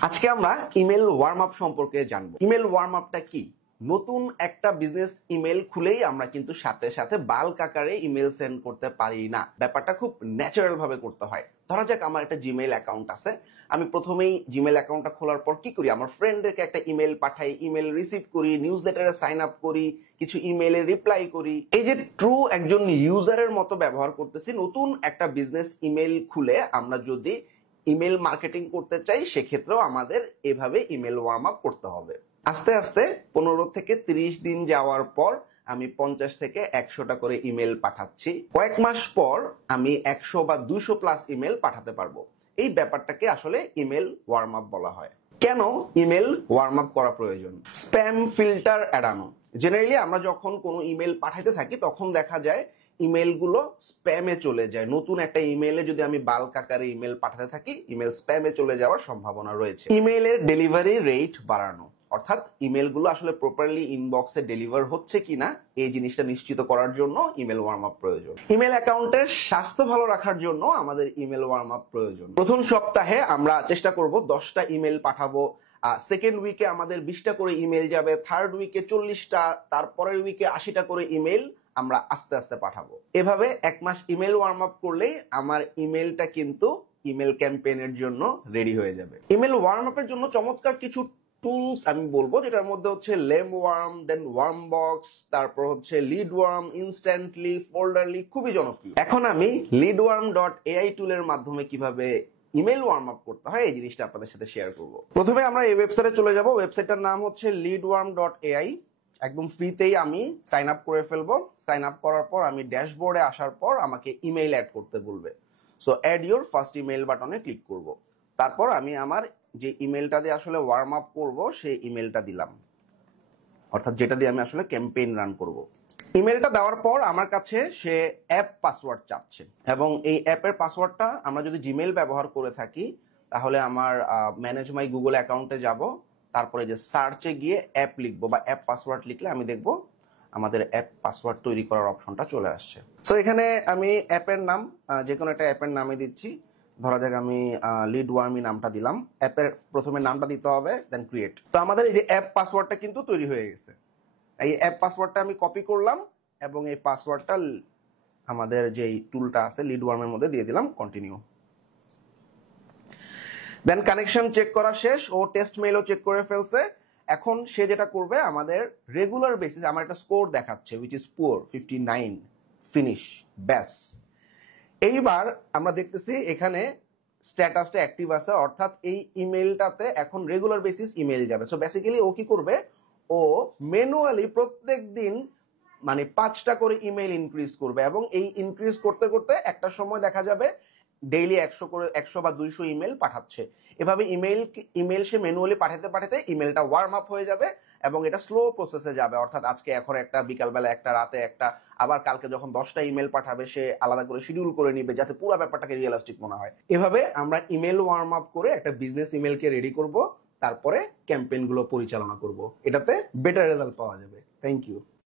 আজকে আমরা email warm up সম্পর্কে জানবো। ইমেল ওয়ার্ম আপটা কি? নতুন একটা বিজনেস ইমেল খুলেই আমরা কিন্তু সাথে সাথে বাল্ক আকারে ইমেল সেন্ড করতে পারি না। ব্যাপারটা খুব ন্যাচারাল ভাবে করতে হয়। ধরা যাক আমার একটা জিমেইল অ্যাকাউন্ট আছে, আমি প্রথমেই জিমেইল অ্যাকাউন্টটা খোলার পর কি করি, আমার ফ্রেন্ডদেরকে একটা ইমেল পাঠাই, ইমেল রিসিভ করি, নিউজ লেটারে সাইন আপ করি, কিছু ইমেইলে রিপ্লাই করি। এই যে ট্রু একজন ইউজারের মতো ব্যবহার করতেছি। নতুন একটা বিজনেস ইমেল খুলে আমরা যদি ইমেল মার্কেটিং করতে চাই, সেক্ষেত্রেও আমাদের এভাবে ইমেল ওয়ার্ম আপ করতে হবে। আস্তে আস্তে 15 থেকে 30 দিন যাওয়ার পর আমি 50 থেকে 100টা করে ইমেল পাঠাচ্ছি। কয়েক মাস পর আমি 100 বা 200 প্লাস ইমেল পাঠাতে পারবো। এই ব্যাপারটাকে আসলে ইমেল ওয়ার্ম আপ বলা হয়। কেন ইমেল ওয়ার্ম আপ করা প্রয়োজন? স্প্যাম ফিল্টার এড়ানো। জেনারেলি আমরা যখন কোনো ইমেল পাঠাইতে থাকি তখন দেখা যায় ইমেলগুলো স্প্যামে চলে যায়। নতুন একটা ইমেলে যদি আমি বাল্ক আকারে ইমেল পাঠাতে থাকি, ইমেল স্প্যামে চলে যাওয়ার সম্ভাবনা রয়েছে। ইমেলের ডেলিভারি রেট বাড়ানো, অর্থাৎ ইমেলগুলো আসলে প্রপারলি ইনবক্সে ডেলিভার হচ্ছে কিনা এই জিনিসটা নিশ্চিত করার জন্য ইমেল ওয়ার্ম আপ প্রয়োজন। ইমেল অ্যাকাউন্টের স্বাস্থ্য ভালো রাখার জন্য আমাদের ইমেল ওয়ার্ম আপ প্রয়োজন। প্রথম সপ্তাহে আমরা চেষ্টা করব 10টা ইমেল পাঠাবো, সেকেন্ড উইকে আমাদের 20টা করে ইমেল যাবে, থার্ড উইকে 40টা, তারপরের উইকে 80টা করে ইমেল আমরা আস্তে আস্তে পাঠাবো। এভাবে এক মাস ইমেল ওয়ার্ম আপ করলেই আমার ইমেলটা কিন্তু ইমেল ক্যাম্পেইনের জন্য রেডি হয়ে যাবে। ইমেল ওয়ার্ম আপের জন্য চমৎকার কিছু টুলস আমি বলবো, যেটার মধ্যে হচ্ছে লেম ওয়ার্ম, দেন ওয়ার্ম বক্স, তারপর হচ্ছে লিড ওয়ার্ম, ইনস্ট্যান্টলি, ফোল্ডারলি, খুবই জনপ্রিয়। এখন আমি leadworm.ai টুলের মাধ্যমে কিভাবে ইমেল ওয়ার্ম আপ করতে হয় এই জিনিসটা আপনাদের সাথে শেয়ার করব। প্রথমে আমরা এই ওয়েবসাইটে চলে যাব। ওয়েবসাইটটার নাম হচ্ছে leadworm.ai। একদম ফ্রিতেই আমি সাইন আপ করে ফেলবো। সাইন আপ করার পর আমি ড্যাশবোর্ডে আসার পর আমাকে ইমেইল অ্যাড করতে বলবে। So add your first email বাটনে ক্লিক করব। তারপর আমি আমার যে ইমেলটা দিয়ে আসলে ওয়ার্ম আপ করব সেই ইমেলটা দিলাম, অর্থাৎ যেটা দিয়ে আমি আসলে ক্যাম্পেইন রান করব। ইমেলটা দেওয়ার পর আমার কাছে সে অ্যাপ পাসওয়ার্ড চাচ্ছে, এবং এই অ্যাপের পাসওয়ার্ডটা আমরা যদি জিমেইল ব্যবহার করে থাকি তাহলে আমার ম্যানেজ মাই গুগল অ্যাকাউন্টে যাব, তারপরে যে সার্চে গিয়ে অ্যাপ লিখবো বা অ্যাপ পাসওয়ার্ড লিখলে আমি দেখব আমাদের অ্যাপ পাসওয়ার্ড তৈরি করার অপশনটা চলে আসছে। সো এখানে আমি অ্যাপের নাম যে কোনো একটা অ্যাপের নামে দিচ্ছি। ধরা যাক আমি লিডওয়ার্মি নামটা দিলাম। অ্যাপের প্রথমে নামটা দিতে হবে, দেন ক্রিয়েট। তো আমাদের এই যে অ্যাপ পাসওয়ার্ডটা কিন্তু তৈরি হয়ে গেছে। এই অ্যাপ পাসওয়ার্ডটা আমি কপি করলাম এবং এই পাসওয়ার্ডটা আমাদের যেই টুলটা আছে লিডওয়ার্মের মধ্যে দিয়ে দিলাম, কন্টিনিউ। দেন কানেকশন চেক করা শেষ, ও টেস্ট মেইলও চেক করে ফেলছে। এখন সে যেটা করবে, আমাদের রেগুলার বেসিস আমার একটা স্কোর দেখাচ্ছে উইচ ইজ পুয়ার 59, ফিনিশ, ব্যাস। এইবার আমরা দেখতেছি এখানে স্ট্যাটাসটা অ্যাক্টিভ আছে, অর্থাৎ এই ইমেলটাতে এখন রেগুলার বেসিস ইমেল যাবে। সো বেসিক্যালি ও কি করবে, ও ম্যানুয়ালি প্রত্যেক দিন মানে 5টা করে ইমেল ইনক্রিজ করবে, এবং এই ইনক্রিজ করতে করতে একটা সময় দেখা যাবে ডেইলি 100 বা 200 ইমেল পাঠাচ্ছে। এভাবে ইমেল সে ম্যানুয়ালি পাঠাতে পাঠাতে ইমেলটা ওয়ার্ম আপ হয়ে যাবে এবং এটা স্লো প্রসেসে যাবে, অর্থাৎ আজকে এখন একটা, বিকালবেলা একটা, রাতে একটা, আবার কালকে যখন 10টা ইমেল পাঠাবে সে আলাদা করে শিডিউল করে নিবে যাতে পুরো ব্যাপারটাকে রিয়েলিস্টিক মনে হয়। এভাবে আমরা ইমেল ওয়ার্ম আপ করে একটা বিজনেস ইমেলকে রেডি করব, তারপরে ক্যাম্পেইনগুলো পরিচালনা করব। এটাতে বেটার রেজাল্ট পাওয়া যাবে। Thank you.